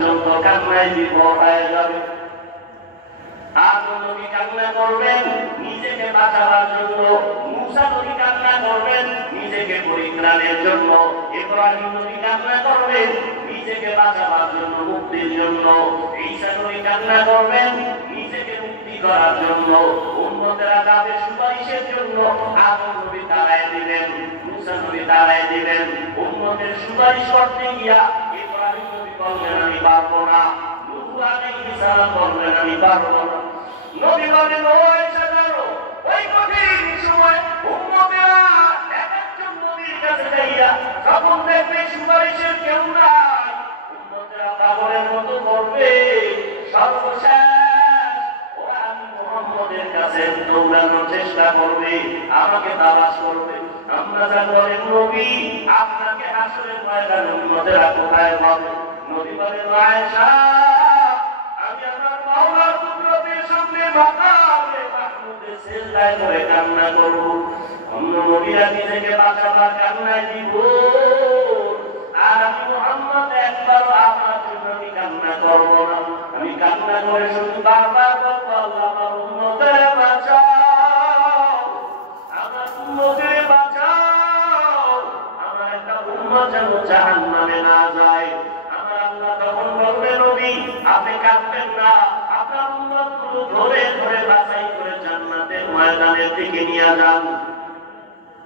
কান্নায় বিভোর হয়ে যাবে। আদম নবী কান্না করবেন নিজেকে বাঁচাবার জন্য, মূসা নবী কান্না করবেন নিজেকে পরিত্রাণের জন্য, ইব্রাহিম নবী কান্না করবেন নিজেকে বাঁচাবার জন্য, মুক্তির জন্য, ঈসা নবী কান্না করবেন নিজেকে মুক্তি করার জন্য, উম্মতেরা তাদের সুপারিশের জন্য। আদম নবী দাঁড়ায় দিলেন, মূসা নবী দাঁড়ায় দিলেন। উম্মতের সুপারিশ করতে গিয়া ইব্রাহিম নবী বললেন আমি পারবো না, নূহ আলাইহিস সালাম বললেন আমি পারবো না। নবী বলেন ও আয়েশা জানো, ওই কঠিন সময় উম্মতেরা একজন নবীর কাছে যাইয়া যখন দেখবে সুপারিশের কেউ নাই, উম্মতেরা পাগলের মতো করবে। সর্বশেষ ওরা আমি মুহাম্মদের কাছে দৌড়ানোর চেষ্টা করবে, আমাকে তালাশ করবে। আমরা যা বলেন নবী আপনাকে হাসরের ময়দানে উম্মতেরা কোথায় পাবে? নবী বলেন আয়েশা আমি আমার মাওলার কুদরতের সামনে মাকামে মাহমুদে সিজদায় করে কান্না করব। অন্য নবীরা নিজেকে বাঁচাবার কান্নায় দিব, আর আমি মুহাম্মদ একবারও আপনার জন্য আমি কান্না করব না। আমি কান্না করে শুধু বারবার বলবো আল্লাহ আমার উম্মতের বাঁচাও, আমার উম্মতের বাঁচাও, আমার একটা উম্মত যেন জাহান্নামে না যায়। আমার আল্লাহ তখন বলবে নবী আপনি কাঁদবেন না, আপনার উম্মতগুলো ধরে ধরে বাছাই করে জান্নাতের ময়দানের দিকে নিয়ে যান।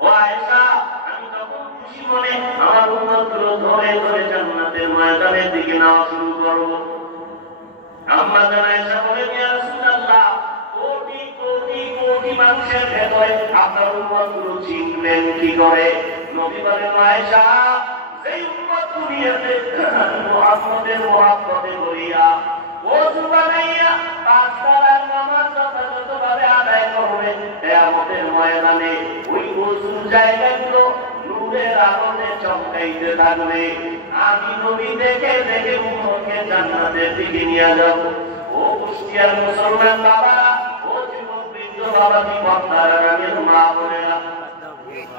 ও আয়েশা আমি তখন খুশি মনে আমার উম্মতগুলো ধরে ধরে জান্নাতের ময়দানের দিকে নেওয়া শুরু করব। আম্মা জান আয়েশা বলেন ইয়া রাসূলুল্লাহ কোটি কোটি কোটি মানুষের ভেতরে আপনার উম্মতগুলো চিনলেন কি করে? নবী বলেন আয়েশা এই উম্মতগুলিতে মুহাম্মদের মুহাব্বতে করিয়া ওযু বানাইয়া পাঁচ ওয়াক্ত নামাজ যথাযথভাবে আদায় করবে, কিয়ামতের ময়দানে ওই ওযুর জায়গাগুলো নূরের আলোতে চমকাইতে থাকবে। আমি নবী দেখে দেখে উম্মতকে জান্নাতের দিকে নিয়ে যাব। ও কুষ্টিয়ার মুসলমান বাবারা, ও যুবক বৃদ্ধ বাবাজি, বন্দারা, মা বোনেরা,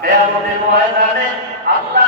কিয়ামতের ময়দানে আল্লাহ